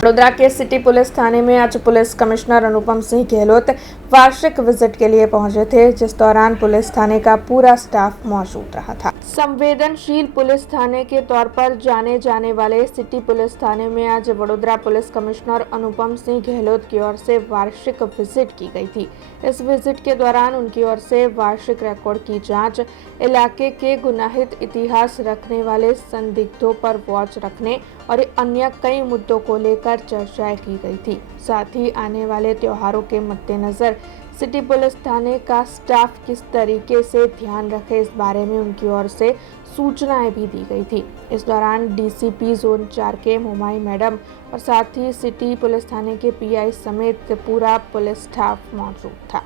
वडोदरा के city police थाने में आज पुलिस कमिश्नर अनुपम सिंह गहलोत वार्षिक विजिट के लिए पहुंचे थे, जिस दौरान पुलिस थाने का पूरा स्टाफ मौजूद रहा था। संवेदनशील पुलिस थाने के तौर पर जाने जाने वाले सिटी पुलिस थाने में आज वडोदरा पुलिस कमिश्नर अनुपम सिंह गहलोत की ओर से वार्षिक विजिट की गई थी। इस विजिट के दौरान उनकी ओर से वार्षिक रिकॉर्ड की जांच, इलाके के गुनाहित इतिहास रखने वाले संदिग्धों पर वॉच रखने और अन्य कई मुद्दों को लेकर चर्चाएं की गई थी। साथ ही आने वाले त्योहारों के मद्देनजर सिटी पुलिस थाने का स्टाफ किस तरीके से ध्यान रखे, इस बारे में उनकी ओर से सूचनाएं भी दी गई थी। इस दौरान डीसीपी जोन 4 के मोमाई मैडम और साथ ही सिटी पुलिस थाने के पीआई समेत पूरा पुलिस स्टाफ मौजूद था।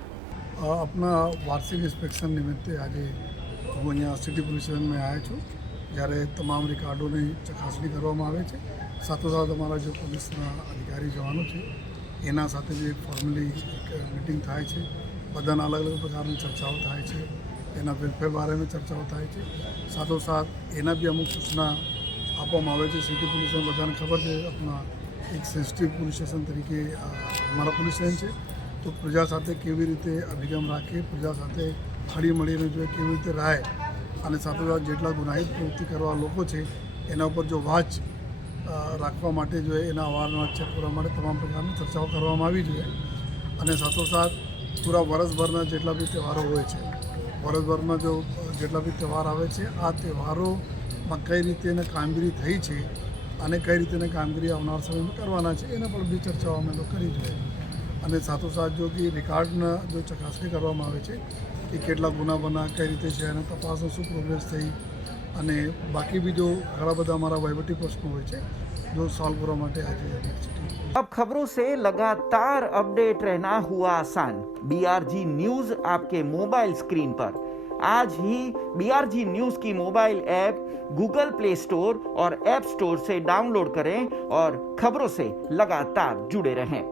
अपना वार्षिक इंस्पेक्शन निमित्ते आज હું અહીંયા સિટી પોલીસ સ્ટેશનમાં આવ્યો છું, જ્યારે તમામ રેકોર્ડોની ચકાસણી કરવામાં આવે છે। સાથોસાથ અમારા જે પોલીસના અધિકારી જવાનો છે એના સાથે જે ફોર્મલી એક મીટિંગ થાય છે, બધાના અલગ અલગ પ્રકારની ચર્ચાઓ થાય છે, એના વેલફેર બારેમાં ચર્ચાઓ થાય છે। સાથોસાથ એના બી અમુક સૂચના આપવામાં આવે છે। સિટી પોલીસને બધાને ખબર છે, આપણા એક સેન્સિટિવ પોલીસ સ્ટેશન તરીકે અમારા પોલીસ સ્ટેશન છે, તો પ્રજા સાથે કેવી રીતે અભિગમ રાખે, પ્રજા સાથે હળી મળીને જોઈએ કેવી રીતે રહે, અને સાથોસાથ જેટલા ગુનાહિત પ્રવૃત્તિ કરવા લોકો છે એના ઉપર જો વાચ રાખવા માટે જોઈએ, એના અવારનવાર ચેક કરવા માટે તમામ પ્રકારની ચર્ચાઓ કરવામાં આવી જોઈએ। અને સાથોસાથ પૂરા વર્ષભરના જેટલા બી તહેવારો હોય છે, વર્ષભરમાં જો જેટલા બી તહેવાર આવે છે, આ તહેવારોમાં કઈ રીતે એને કામગીરી થઈ છે અને કઈ રીતે એને કામગીરી આવનાર સમયમાં કરવાના છે, એના પર બી ચર્ચાઓ અમે લોકો કરી જોઈએ। અને સાથોસાથ જો કે રેકોર્ડના જો ચકાસણી કરવામાં આવે છે કે કેટલા ગુના બના, કઈ રીતે છે, અને તપાસનો શું પ્રોગ્રેસ થઈ, અને બાકી બી જો ઘણા બધા અમારા વહીવટી પ્રશ્નો હોય છે जो सॉल्व કરવા માટે આજે अब खबरों से लगातार अपडेट रहना हुआ आसान। बीआरजी न्यूज आपके मोबाइल स्क्रीन पर आज ही बीआरजी न्यूज की mobile app Google play store और ऐप स्टोर से डाउनलोड करें और खबरों से लगातार जुड़े रहें।